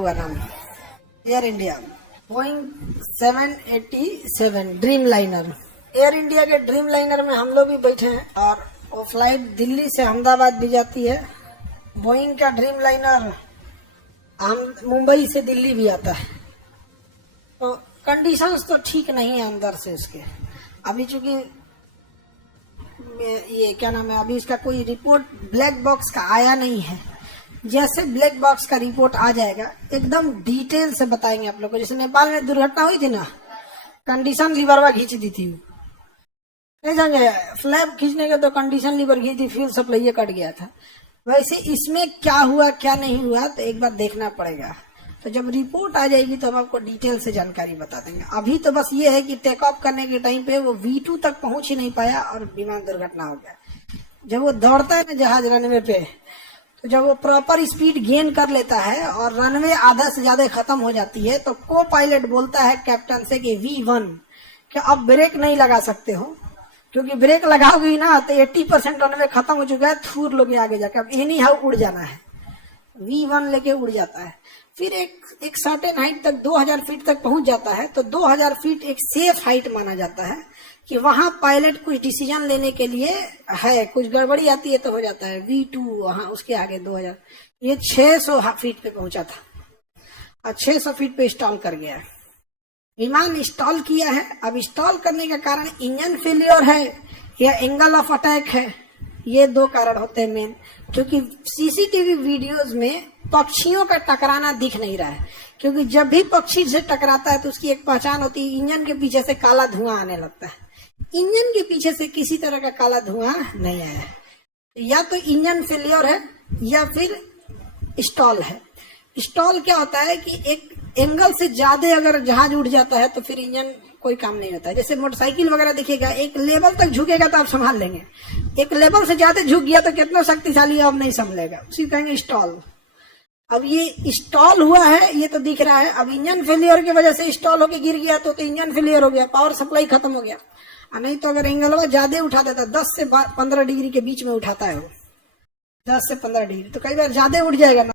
हुआ नाम air India Boeing 787 dream liner. Air India के ड्रीम लाइनर में हम लोग भी बैठे हैं और वो फ्लाइट दिल्ली से अहमदाबाद भी जाती है। बोइंग का ड्रीम लाइनर हम मुंबई से दिल्ली भी आता है। तो कंडीशंस तो ठीक नहीं है अंदर से इसके। अभी चूंकि ये क्या नाम है, अभी इसका कोई रिपोर्ट ब्लैक बॉक्स का आया नहीं है। जैसे ब्लैक बॉक्स का रिपोर्ट आ जाएगा एकदम डिटेल से बताएंगे आप लोग को। जैसे नेपाल में दुर्घटना हुई थी ना, कंडीशन लीवरवा खींच दी थी, नहीं समझे, फ्लैप खींचने के तो कंडीशन लीवर खींच दी, फ्यूल सप्लाई कट गया था। वैसे इसमें क्या हुआ क्या नहीं हुआ तो एक बार देखना पड़ेगा। तो जब रिपोर्ट आ जाएगी तो हम आपको डिटेल से जानकारी बता देंगे। अभी तो बस ये है कि टेक ऑफ करने के टाइम पे वो V2 तक पहुंच ही नहीं पाया और विमान दुर्घटना हो गया। जब वो दौड़ता है ना जहाज रनवे पे, तो जब वो प्रॉपर स्पीड गेन कर लेता है और रनवे आधा से ज्यादा खत्म हो जाती है तो को पायलट बोलता है कैप्टन से कि V1 कि अब ब्रेक नहीं लगा सकते हो, क्योंकि ब्रेक लगाओगे ना तो 80% रनवे खत्म हो चुका है, थूर लोगे आगे जाके, अब एनी हाउ उड़ जाना है। V1 लेके उड़ जाता है। फिर एक सर्टेन हाइट तक 2000 फीट तक पहुंच जाता है। तो 2000 फीट एक सेफ हाइट माना जाता है कि वहां पायलट कुछ डिसीजन लेने के लिए है, कुछ गड़बड़ी आती है तो हो जाता है। V2 वहां उसके आगे 2000, ये 600 फीट पे पहुंचा था और 600 फीट पे स्टॉल कर गया है। विमान स्टॉल किया है। अब स्टॉल करने का कारण इंजन फेलियर है या एंगल ऑफ अटैक है, ये दो कारण होते हैं मेन। क्योंकि सीसीटीवी वीडियोस में पक्षियों का टकराना दिख नहीं रहा है, क्योंकि जब भी पक्षी से टकराता है तो उसकी एक पहचान होती है, इंजन के पीछे से काला धुआं आने लगता है। इंजन के पीछे से किसी तरह का काला धुआं नहीं आया है। या तो इंजन फेलियर है या फिर स्टॉल है। स्टॉल क्या होता है कि एक एंगल से ज्यादा अगर जहाज उड़ जाता है तो फिर इंजन कोई काम नहीं होता है। जैसे मोटरसाइकिल वगैरह दिखेगा, एक लेवल तक झुकेगा तो आप संभाल लेंगे, एक लेवल से ज्यादा झुक गया तो कितना शक्तिशाली है अब नहीं संभलेगा, उसी कहेंगे स्टॉल। अब ये स्टॉल हुआ है, ये तो दिख रहा है। अब इंजन फेलियर की वजह से स्टॉल होके गिर गया तो इंजन फेलियर हो गया, पावर सप्लाई खत्म हो गया। नहीं तो अगर एंगल ज्यादा उठा देता, 10 से 15 डिग्री के बीच में उठाता है वो, 10 से 15 डिग्री, तो कई बार ज्यादा उठ जाएगा ना।